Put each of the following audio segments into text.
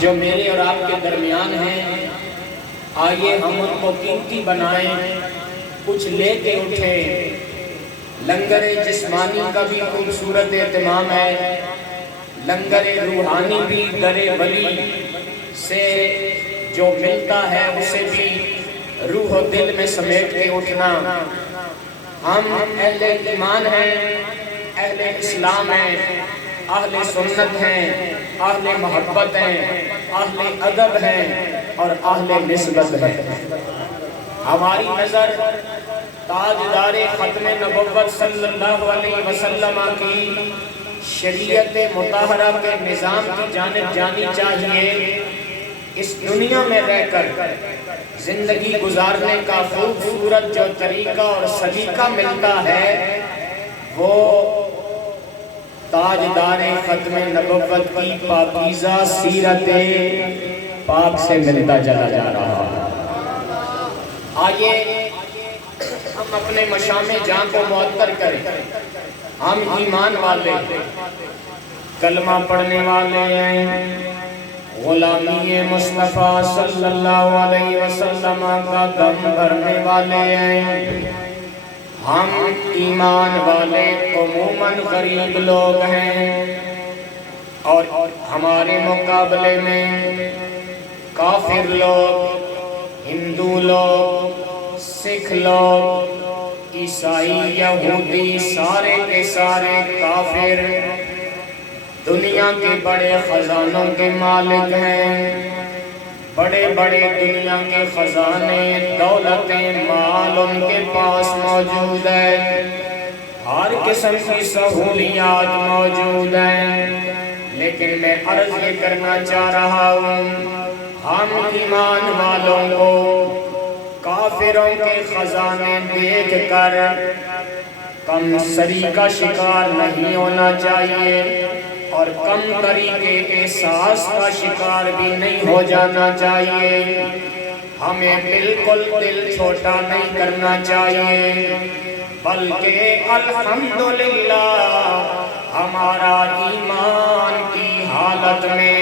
جو میرے اور آپ کے درمیان ہیں، آئیے ہم ان کو قیمتی بنائیں، کچھ لے کے اٹھیں۔ لنگر جسمانی کا بھی خوبصورت اہتمام ہے، لنگر روحانی بھی در ولی سے جو ملتا ہے اسے بھی روح و دل میں سمیٹ کے اٹھنا۔ ہم اہل ایمان ہیں، اہل اسلام ہیں، اہل سنت ہیں، اہل محبت ہیں، اہل ادب ہیں اور اہل نسبت ہیں۔ ہماری نظر تاجدار ختم نبوت صلی اللہ علیہ وسلم کی شریعت مطہرہ کے نظام کی جانب جانی چاہیے۔ اس دنیا میں رہ کر زندگی گزارنے کا خوبصورت جو طریقہ اور سلیقہ ملتا ہے وہ تاجدار ختم نبوت کی پاکیزہ سیرت پاک سے ملتا چلا جا رہا ہے۔ آئیے ہم اپنے مشام جاں کو معطر کریں۔ ہم ایمان والے، کلمہ پڑھنے والے ہیں، غلامی مصطفیٰ صلی اللہ علیہ وسلم کا دم بھرنے والے ہیں۔ ہم ایمان والے عموماً غریب لوگ ہیں اور ہمارے مقابلے میں کافر لوگ، ہندو لوگ، سکھ لوگ، عیسائی، یہودی، سارے کے سارے کافر دنیا کے بڑے خزانوں کے مالک ہیں۔ بڑے بڑے دنیا کے خزانے، دولتیں، مال ان کے پاس موجود ہیں، ہر قسم کی سہولیات موجود ہیں۔ لیکن میں عرض یہ کرنا چاہ رہا ہوں، ہم ایمان والوں کو کافروں کے خزانے دیکھ کر کم سری کا شکار نہیں ہونا چاہیے اور کم تری کے احساس کا شکار بھی نہیں ہو جانا چاہیے۔ ہمیں بالکل دل چھوٹا نہیں کرنا چاہیے، بلکہ الحمدللہ ہمارا ایمان کی حالت میں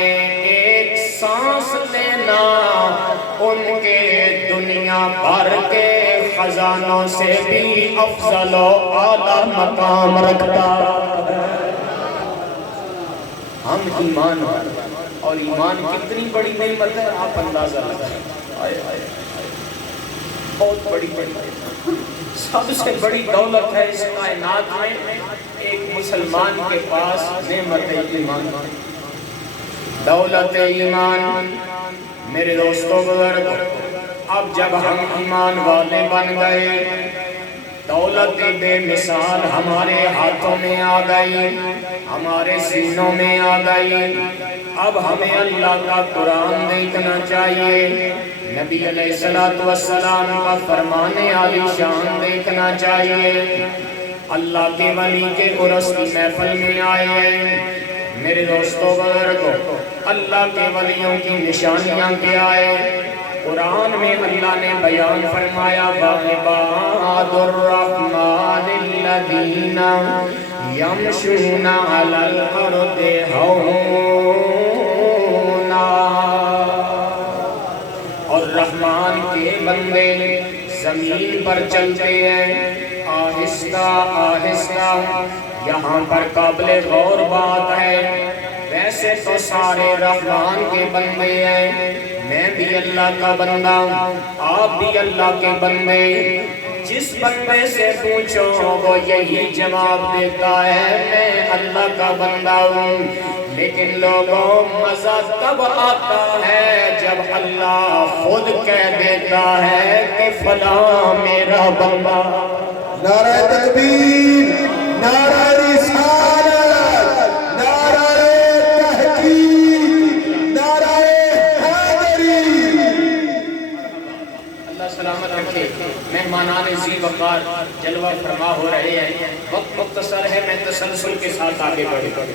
ایک سانس لینا ان کے دنیا بھر کے خزانوں سے بھی افضل و اعلیٰ مقام رکھتا ہے۔ ہم ایمان اور ایمان کتنی بڑی نعمت ہے آپ اندازہ لگائیں۔ بہت بڑی نعمت، سب سے بڑی دولت ہے اس کائنات میں ایک مسلمان کے پاس نعمت ایمان، دولت ایمان۔ میرے دوستوں بزرگ، اب جب ہم ایمان والے بن گئے، دولت بے مثال ہمارے ہاتھوں میں آ گئی، ہمارے سینوں میں آ گئی، اب ہمیں اللہ کا قرآن دیکھنا چاہیے، نبی علیہ السلام کا فرمان عالی شان دیکھنا چاہیے۔ اللہ کے ولی کے عرس کی محفل میں آئے ہیں۔ میرے دوستوں بزرگوں، اللہ کے ولیوں کی نشانیاں کیا ہے؟ قرآن میں اللہ نے بیان فرمایا وَعِبَادُ الرَّحْمَنِ الَّذِينَ يَمْشُونَ عَلَى الْأَرْضِ هَوْنًا، اور رحمان کے بندے زمین پر چلتے ہیں آہستہ آہستہ۔ یہاں پر قابل غور بات ہے، ویسے تو سارے رحمان کے بندے ہیں، میں بھی اللہ کا بندہ ہوں، آپ بھی اللہ کے بندے۔ جس بندے سے پوچھو وہ یہی جواب دیتا ہے میں اللہ کا بندہ ہوں۔ لیکن لوگوں، مزہ تب آتا ہے جب اللہ خود کہہ دیتا ہے کہ فلاں میرا بندہ۔ نعرہ تکبیر، نعرہ رسالت، نعرہ تحقیق، نعرہ حیدری۔ اللہ سلامت رکھے۔ مہمانان ذی وقار جلوہ فرما ہو رہے ہیں، وقت مختصر ہے، میں تسلسل کے ساتھ آگے بڑھوں۔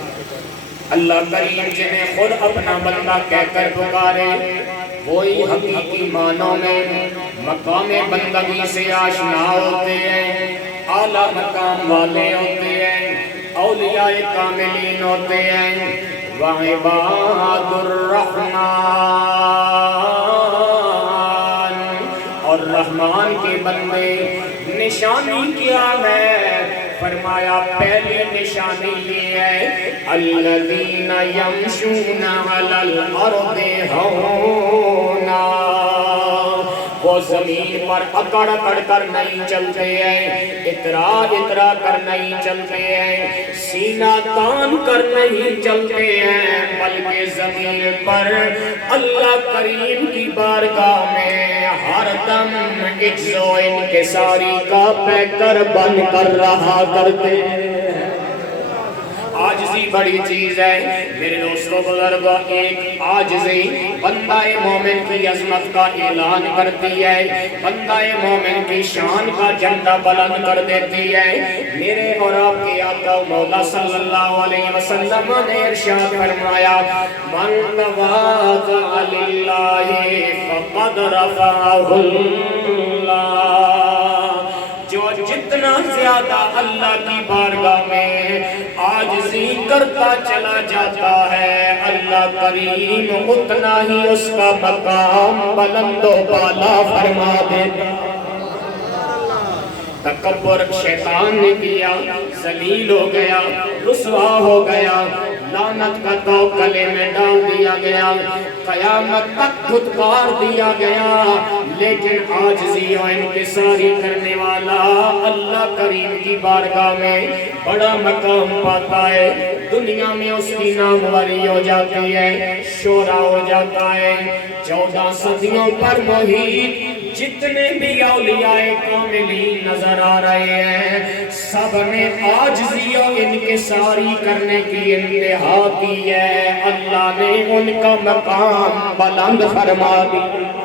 اللہ کریم جنہیں خود اپنا بندہ کہہ کر پکارے وہی حقیقی معنوں میں مقام بندگی سے آشنا ہوتے ہیں، اعلیٰ مقام والے ہوتے ہیں، اولیاء کاملین ہوتے ہیں۔ وَعِبَادُ الرَّحْمَنِ رحمان کے بندے نشانی کیا ہے؟ فرمایا پہلی نشانی یہ ہے الذین یمشون علی الارض ہونا، وہ زمین پر اکڑ اکڑ کر نہیں چلتے ہیں، اترا اترا کر نہیں چلتے ہیں، سینہ تان کر نہیں چلتے ہیں، بلکہ زمین پر اللہ کریم کی بارگاہ میں ہر دم عجز و انکساری کا پیکر بن کر رہا کرتے ہیں۔ عاجزی بڑی چیز ہے میرے دوستو بزرگوں، ایک عاجزی بندہ مومن کی عظمت کا اعلان کرتی ہے، بندہ مومن کی شان کا جھنڈا بلند کر دیتی ہے۔ میرے اور آپ کے آقا مولا صلی اللہ علیہ وسلم نے ارشاد فرمایا من تواضع للہ فقد رفعہ اللہ، جو جتنا زیادہ اللہ کی بارگاہ میں عاجزی کرتا چلا جاتا ہے، اللہ کریم اتنا ہی اس کا مقام بلند و بالا فرما دیتا۔ تکبر شیطان نے کیا، ذلیل ہو گیا، رسوا ہو گیا، لعنت کا تو گلے میں ڈال دیا گیا، قیامت تک دھتکار دیا گیا، لیکن عاجزی و انکساری کرنے والا اللہ کریم کی بارگاہ میں بڑا مقام پاتا ہے۔ دنیا میں اس کی ناموری ہو جاتی ہے، شورا ہو جاتا ہے۔ 14 صدیوں پر محیط جتنے بھی اولیاء کاملین نظر آ رہے ہیں، سب نے عاجزی و انکساری کرنے کی انتہا کی ہے، اللہ نے ان کا مقام بلند فرما دیا۔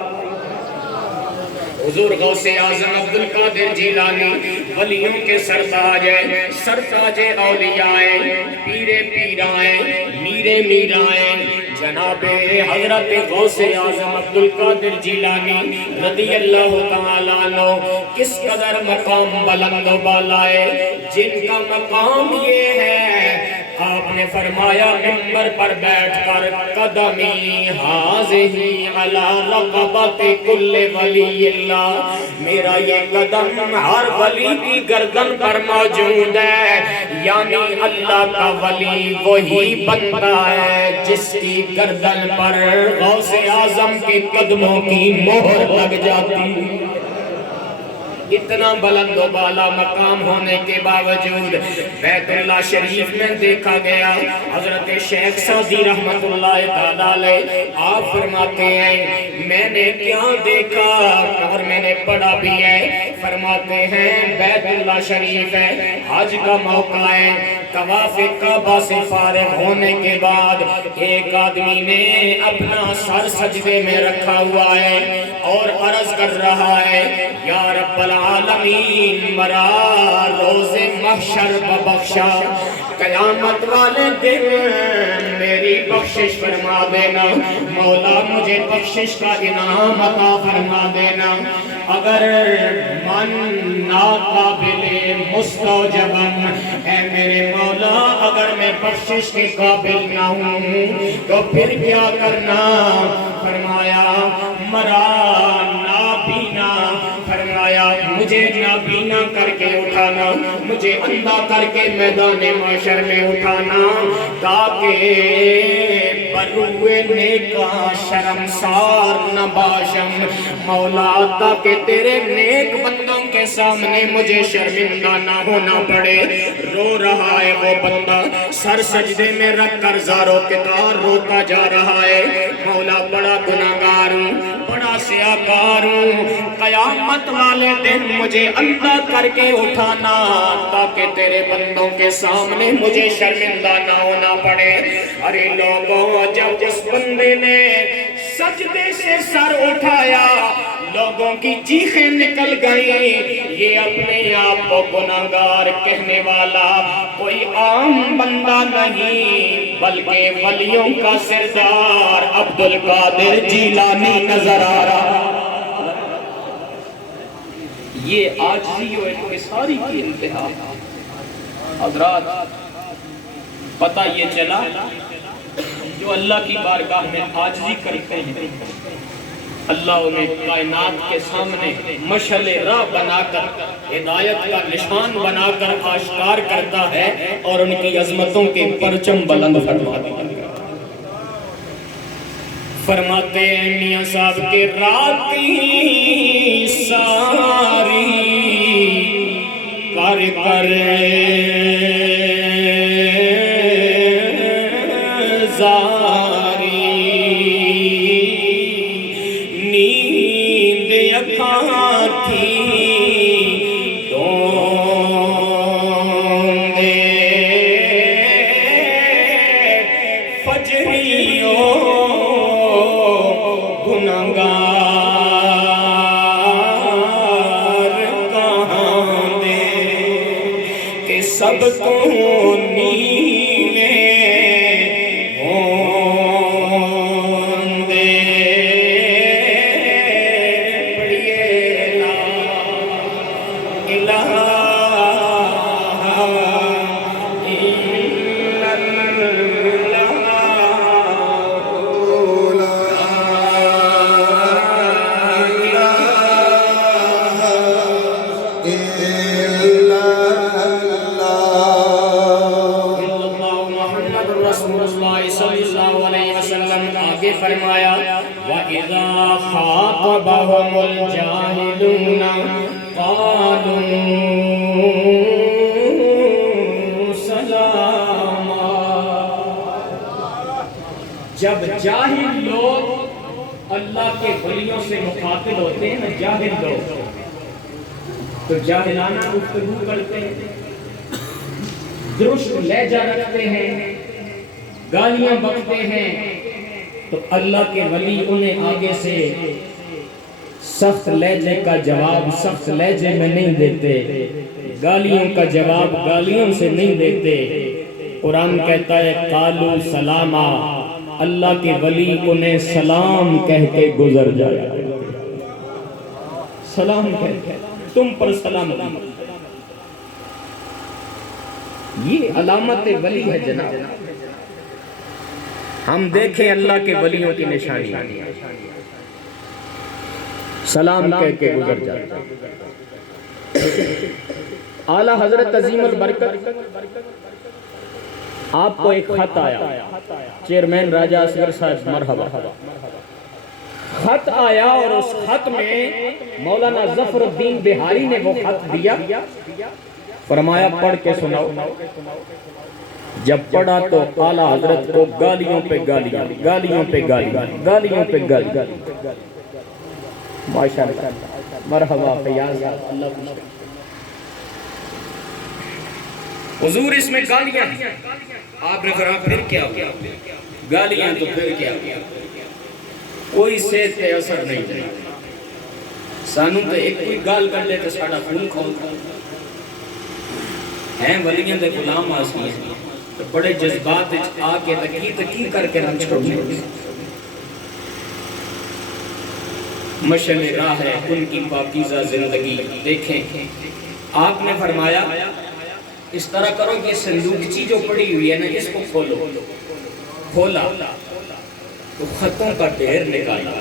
حضور غوث اعظم عبدالقادر جیلانی ولیوں کے سرتاج ہیں، سرتاج اولیاء ہیں، پیرے پیرائیں، میرے میرائیں، جناب حضرت غوث اعظم عبدالقادر جیلانی رضی اللہ تعالیٰ عنہ کس قدر مقام بلند و بالا ہے، جن کا مقام یہ ہے آپ نے فرمایا منبر پر بیٹھ کر قدمی حاضی علی رقبت کل ولی اللہ، میرا یہ قدم ہر ولی کی گردن پر موجود ہے، یعنی اللہ کا ولی وہی بنتا ہے جس کی گردن پر غوث اعظم کے قدموں کی مہر لگ جاتی۔ اتنا بلند و بالا مقام ہونے کے باوجود بیت اللہ شریف میں دیکھا گیا، حضرت شیخ سعدی رحمت اللہ تعالیٰ علیہ آپ فرماتے ہیں میں نے کیا دیکھا اور میں نے پڑھا بھی ہے، فرماتے ہیں بیت اللہ شریف ہے، حج کا موقع ہے، طواف کعبہ سے فارغ ہونے کے بعد ایک آدمی نے اپنا سر سجدے میں رکھا ہوا ہے اور عرض کر رہا ہے یا رب العالمین مرا روز محشر ببخشا، قیامت والے دن میری بخشش فرما دینا، مولا مجھے بخشش کا انعام عطا فرما دینا، اگر من ناقابل مستوجبن، اے میرے مولا اگر میں بخشش کے قابل نہ ہوں تو پھر کیا کرنا؟ فرمایا مرا نابینا، فرمایا مجھے نابینا کر کے اٹھانا، مجھے اندھا کر کے میدان محشر میں اٹھانا، تاکہ بروئے نیکا شرمسار نہ باشم، مولا تاکہ تیرے نیک بندوں کے سامنے مجھے شرمندہ نہ ہونا پڑے۔ رو رہا ہے وہ بندہ، سر سجدے میں رکھ کر زاروں کے طور روتا جا رہا ہے، مولا بڑا گناہگار ہوں، بڑا سیاکار ہوں، قیامت والے دن مجھے اندھا کر کے اٹھانا تاکہ تیرے بندوں کے سامنے مجھے شرمندہ نہ ہونا پڑے۔ ارے لوگوں، جب اس بندے نے سجدے سے سر اٹھایا لوگوں کی چیخیں نکل گئیں، یہ اپنے آپ کو گناہگار کہنے والا کوئی عام بندہ نہیں بلکہ ولیوں کا سردار عبدالقادر جیلانی نظر آ رہا۔ یہ عاجزی و انکساری کی انتہا۔ حضرات پتہ یہ چلا جو اللہ کی بارگاہ میں عاجزی کرتے ہیں اللہ انہیں کائنات کے سامنے مشعل راہ بنا کر ہدایت کا نشان بنا کر آشکار کرتا ہے اور ان کی عظمتوں کے پرچم بلند فرماتا ہے۔ فرماتے ہیں میاں صاحب کے راتی ساری کر کر زاری نیند اکھاں تھی دوندے فجریوں گناہگار کہاں دے کہ سب کو نیلے ہوندے پڑھئے لا الہ الا اللہ آگے فرمایا وَإِذَا خَاطَبَهُمُ الْجَاهِلُونَ قَالُوا سَلَامًا۔ جب جاہل لوگ اللہ کے ولیوں سے مخاطب ہوتے ہیں نا، جاہل لوگ تو جاہلانہ گفتگو کرتے ہیں، درست لہجہ رکھتے ہیں، گالیاں بکتے ہیں، تو اللہ کے ولی انہیں آگے سے سخت لہجے کا جواب سخت لہجے میں نہیں دیتے، گالیوں کا جواب گالیوں سے نہیں دیتے۔ قرآن کہتا ہے قالوا سلاما، اللہ کے ولی انہیں سلام کہہ کے گزر جائے، سلام کہہ کے تم پر سلام دی۔ یہ علامت ولی ہے جناب۔ ہم دیکھیں اللہ کے ولیوں کی نشانی، سلام کہہ کے گزر جاتا۔ اعلیٰ حضرت عظیم البرکت آپ کو ایک خط آیا، چیئرمین راجہ اصغر صاحب مرحبا، خط آیا اور اس خط میں مولانا ظفر الدین بہاری نے وہ خط دیا، فرمایا پڑھ کے سناؤ۔ جب پڑھا تو اعلیٰ حضرت کو گالیوں پہ گالیاں، گالیوں پہ گالیاں، گالیوں پہ گالیاں۔ ماشاءاللہ، مرحبا فیاض، اللہ خوش کرے۔ حضور اس میں گالیاں، آپ نے فرمایا پھر کیا ہوا؟ گالیاں تو پھر کیا ہوا؟ کوئی صحت کے اثر نہیں جائے، سانوں تو ایک کوئی گال کر لے تو ساڑھا خون کھولتا ہیں، ولیاں دے غلام آسمان تو بڑے جذبات آ کے تکی کر کے نہ چھوڑنے، مشعل راہ ہے ان کی پاکیزہ زندگی۔ دیکھیں آپ نے فرمایا اس طرح کرو کہ صندوقچی جو پڑی ہوئی ہے نا، اس کو کھولو، کھولا تو خطوں کا ڈھیر نکالا،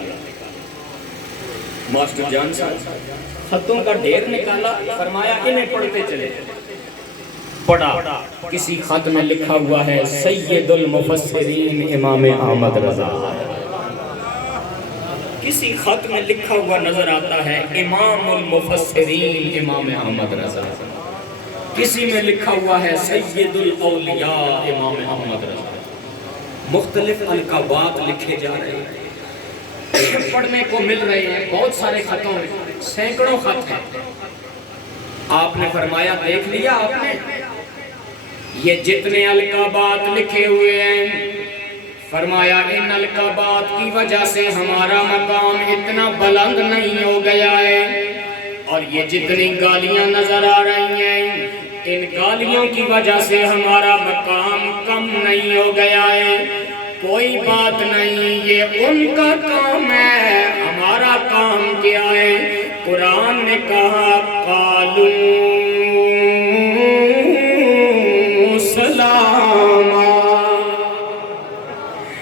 ماسٹر جان صاحب خطوں کا ڈھیر نکالا، فرمایا انہیں پڑھتے چلے۔ پڑھا، کسی خط میں لکھا ہوا ہے سید المفسرین امام احمد رضا، کسی خط میں لکھا ہوا نظر آتا ہے امام المفسرین امام احمد رضا، کسی میں لکھا ہوا ہے سید الاولیاء امام احمد رضا، مختلف القابات لکھے جا رہے ہیں، پڑھنے کو مل رہے ہیں، بہت سارے خطوں میں سینکڑوں خط ہیں۔ آپ نے فرمایا دیکھ لیا آپ نے یہ جتنے القابات لکھے ہوئے ہیں، فرمایا ان القابات کی وجہ سے ہمارا مقام اتنا بلند نہیں ہو گیا ہے، اور یہ جتنی گالیاں نظر آ رہی ہیں ان گالیوں کی وجہ سے ہمارا مقام کم نہیں ہو گیا ہے۔ کوئی بات نہیں، یہ ان کا کام ہے، ہمارا کام کیا ہے؟ قرآن نے کہا قالوا سلاما،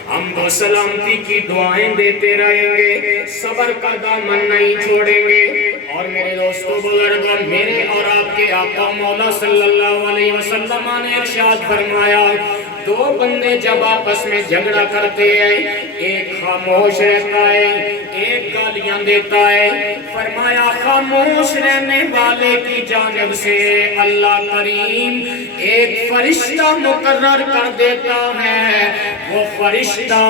ہم وہ سلامتی کی دعائیں دیتے رہیں گے، صبر کا دامن نہیں چھوڑیں گے۔ اور میرے دوستو بزرگوں، میرے اور آپ کے آقا مولا صلی اللہ علیہ وسلم نے ارشاد فرمایا، دو بندے جب آپس میں جھگڑا کرتے ہیں، ایک خاموش رہتا ہے، ایک گالیاں دیتا ہے، فرمایا خاموش رہنے والے کی جانب سے اللہ کریم ایک فرشتہ مقرر کر دیتا ہے، وہ فرشتہ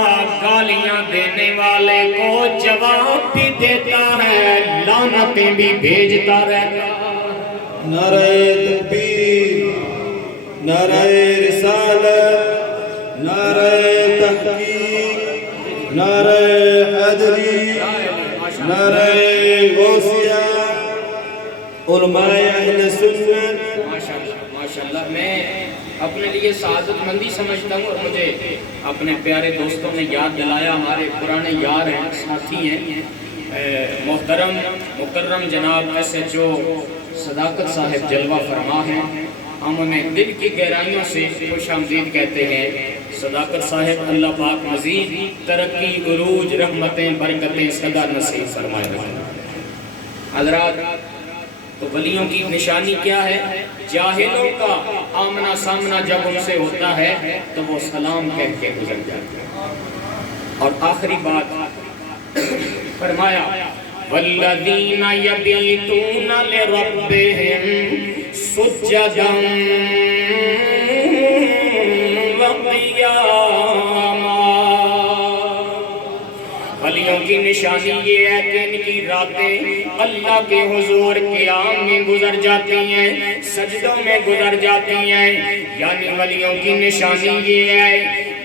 گالیاں دینے والے کو جواب بھی دیتا ہے، لعنتیں بھی بھیجتا رہتا ہے۔ نعرہ تکبیر، نعرہ رسالت، نعرہ تحقیق، نعرہ حیدری، نعرہ غوثیہ، علماء اہل سنت۔ ماشاءاللہ میں اپنے لیے سعادت مندی سمجھتا ہوں، اور مجھے اپنے پیارے دوستوں نے یاد دلایا، ہمارے پرانے یار ہیں، ساتھی ہیں، محترم مکرم جناب SHO صداقت صاحب جلوہ فرما ہیں، ہم انہیں دل کی گہرائیوں سے خوش آمدید کہتے ہیں۔ صداقت صاحب اللہ پاک مزید ترقی، عروج، رحمتیں، برکتیں سدا نصیب فرمائے رکھیں۔ حضرات، تو ولیوں کی نشانی کیا ہے؟ جاہلوں کا آمنا سامنا جب ان سے ہوتا ہے تو وہ سلام کہہ کے گزر جاتے ہیں۔ اور آخری بات فرمایا، والذین یبیتون لربہم سجدا وقیاما۔ ولیوں کی نشانی یہ ہے کہ ان کی راتیں اللہ کے حضور قیام میں گزر جاتی ہیں، سجدوں میں گزر جاتی ہیں۔ یعنی ولیوں کی نشانی یہ ہے،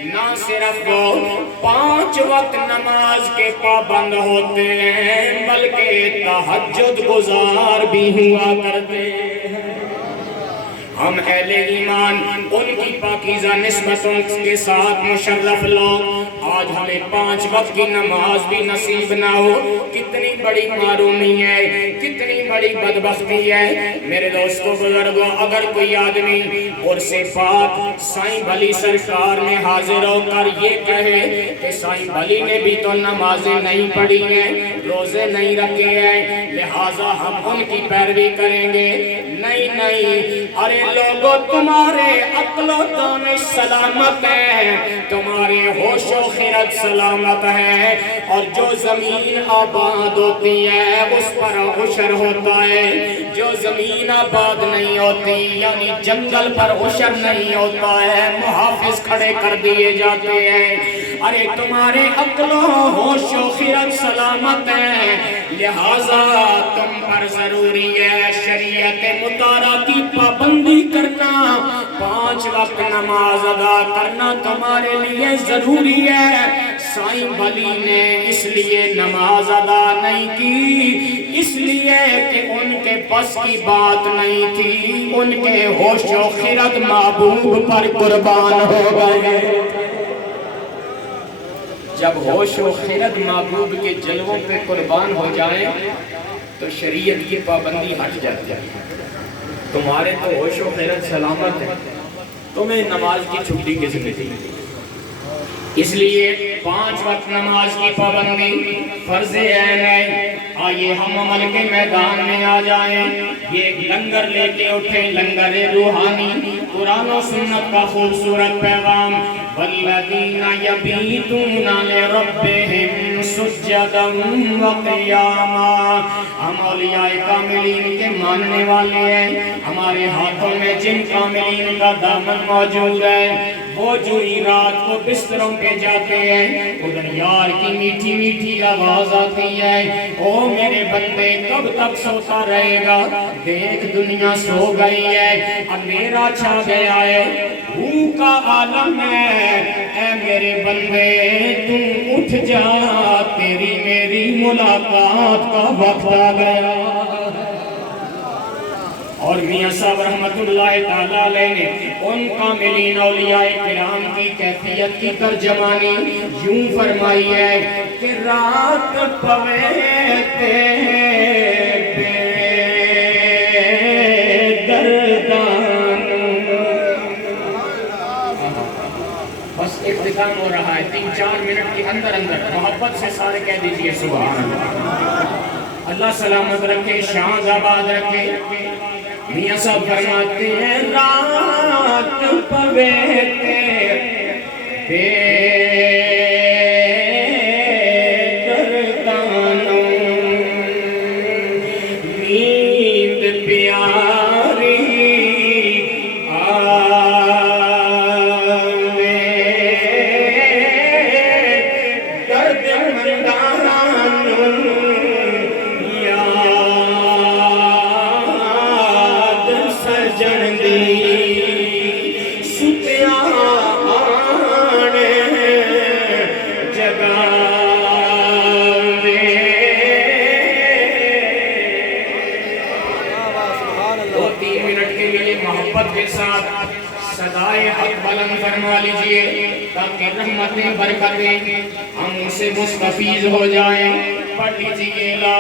نہ صرف وہ 5 وقت نماز کے پابند ہوتے ہیں بلکہ تہجد گزار بھی ہوا کرتے ہیں۔ ہم اہل ایمان ان کی پاکیزہ نسبتوں کے ساتھ مشرف لوگ، آج ہمیں 5 وقت کی نماز بھی نصیب نہ ہو، کتنی بڑی معرومی ہے، کتنی بڑی بدبختی ہے۔ میرے دوستو بزرگوں، اگر کوئی آدمی عرص پاک سائیں بھلی سرکار میں حاضر ہو کر یہ کہے کہ سائیں بھلی نے بھی تو نمازیں نہیں پڑھی ہیں، روزے نہیں رکھے ہیں، لہٰذا ہم ان کی پیروی کریں گے، نہیں، ارے لوگوں، تمہارے عقل و دانش سلامت ہے، تمہارے ہوش و خرد سلامت ہے، اور جو زمین آباد ہوتی ہے اس پر عشر ہوتا ہے، جو زمین آباد نہیں ہوتی یعنی جنگل پر عشر نہیں ہوتا ہے، محافظ کھڑے کر دیے جاتے ہیں۔ ارے تمہارے عقل و ہوش و خرد سلامت ہے، لہٰذا تم پر ضروری ہے شریعت مطالعہ کی پابندی کرنا، 5 وقت نماز ادا کرنا تمہارے لیے ضروری ہے۔ سائیں بھلی نے اس لیے نماز ادا نہیں کی، اس لیے کہ ان کے بس کی بات نہیں تھی، ان کے ہوش و خرد محبوب پر قربان ہو گئے۔ جب ہوش و خرد محبوب کے جلووں پہ قربان ہو جائیں تو شریعت کی پابندی ہٹ جاتی ہے۔ تمہارے تو ہوش و خرد سلامت ہے، تمہیں نماز کی چھٹی کس نے دی؟ اس لیے 5 وقت نماز کی پابندی فرض عین ہے۔ آئیے ہم عمل کے میدان میں آ جائیں، یہ ایک لنگر لے کے اٹھے، لنگر روحانی، قرآن و سنت کا خوبصورت پیغام۔ والذین یبیتون لربہم سجدا وقیاما۔ ہم اولیاء کاملین کے ماننے والے ہیں، ہمارے ہاتھوں میں جن کاملین کا دامن موجود ہے، وہ جو ہی رات کو بستروں پہ جاتے ہیں ادھر یار کی میٹھی میٹھی آواز آتی ہے، او میرے بندے کب تک سوتا رہے گا، دیکھ دنیا سو گئی ہے، اندھیرا چھا گیا ہے، بھوک کا عالم ہے، اے میرے بندے تم اٹھ جا، تیری میری ملاقات کا وقت آ گیا۔ اور میاں صاحب رحمت اللہ تعالیٰ علیہ نے ان کاملین اولیاء کرام کی کیفیت کی ترجمانی یوں فرمائی ہے کہ رات پویتے بے دردان۔ بس ایک کم ہو رہا ہے، 3-4 منٹ کے اندر محبت سے سارے کہہ دیجئے سبحان اللہ۔ اللہ سلامت رکھے، شان آباد رکھے۔ میاں صاحب فرماتے ہیں رات پویتے گردانوں نیند پیاری آوے درد مندانوں یاد سجن دی ستیا آنے جگاوے۔ 2-3 منٹ کے لیے محبت کے ساتھ صدائے حق بلند فرما لیجئے تاکہ رحمتیں برکتیں ہم سے مستفیض ہو جائیں۔ پڑھ لیجئے لا